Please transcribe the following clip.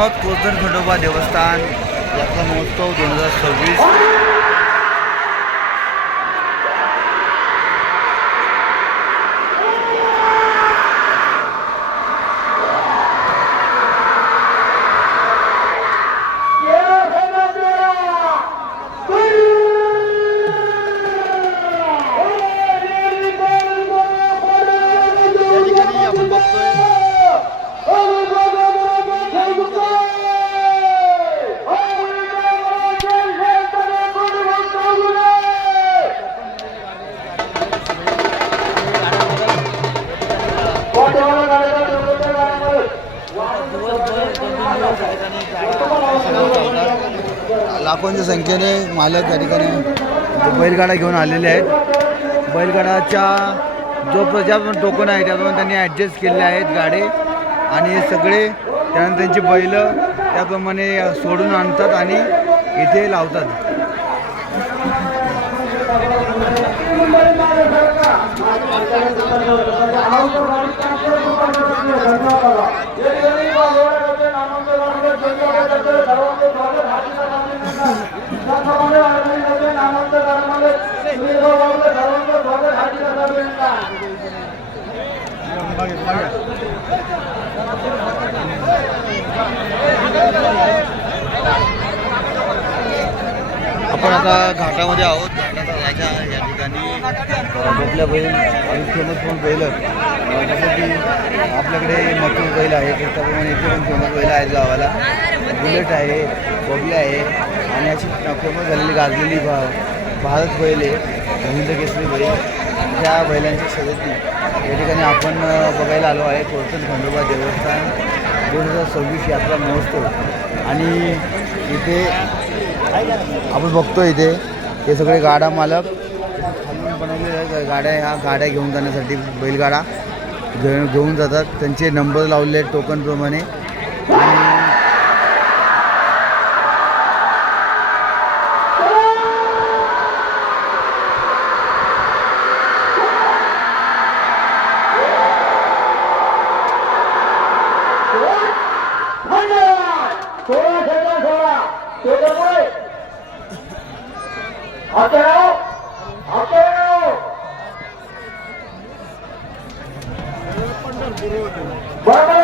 आहोत कोसदन खंडोबा देवस्थान यात्रा महोत्सव 2026। लाखोंच्या संख्येने मालक या ठिकाणी बैलगाडा घेऊन आलेले आहेत। बैलगाडाच्या ज्या पण टोकन आहे त्याप्रमाणे त्यांनी ॲडजस्ट केलेले आहेत गाडे आणि हे सगळे त्यानंतर त्यांची बैल त्याप्रमाणे सोडून आणतात आणि इथे लावतात। आपण आता घाटामध्ये आहोत। घाटाचा जायच्या या ठिकाणी आपल्या बैल आणि फेमस पण बैल जसं की आपल्याकडे मथुर बैल आहे त्याप्रमाणे इथे पण फेमस बैल आहेत गावाला। बुलेट आहे, बबली आहे आणि अशी फेमस झालेली गाजलेली भारत बैल आहे, हिंद केसरी बैल। त्या बैलांची शर्यती या ठिकाणी आपण बघायला आलो आहे कोसदन खंडोबा देवस्थान 2026 यात्रा महोत्सव। आणि इथे आपण बघतो इथे हे सगळे गाडा मालक खालून बनवलेल्या गाड्या, ह्या गाड्या घेऊन जाण्यासाठी बैलगाडा घेऊन जातात। त्यांचे नंबर लावलेले आहेत टोकनप्रमाणे। बरोबर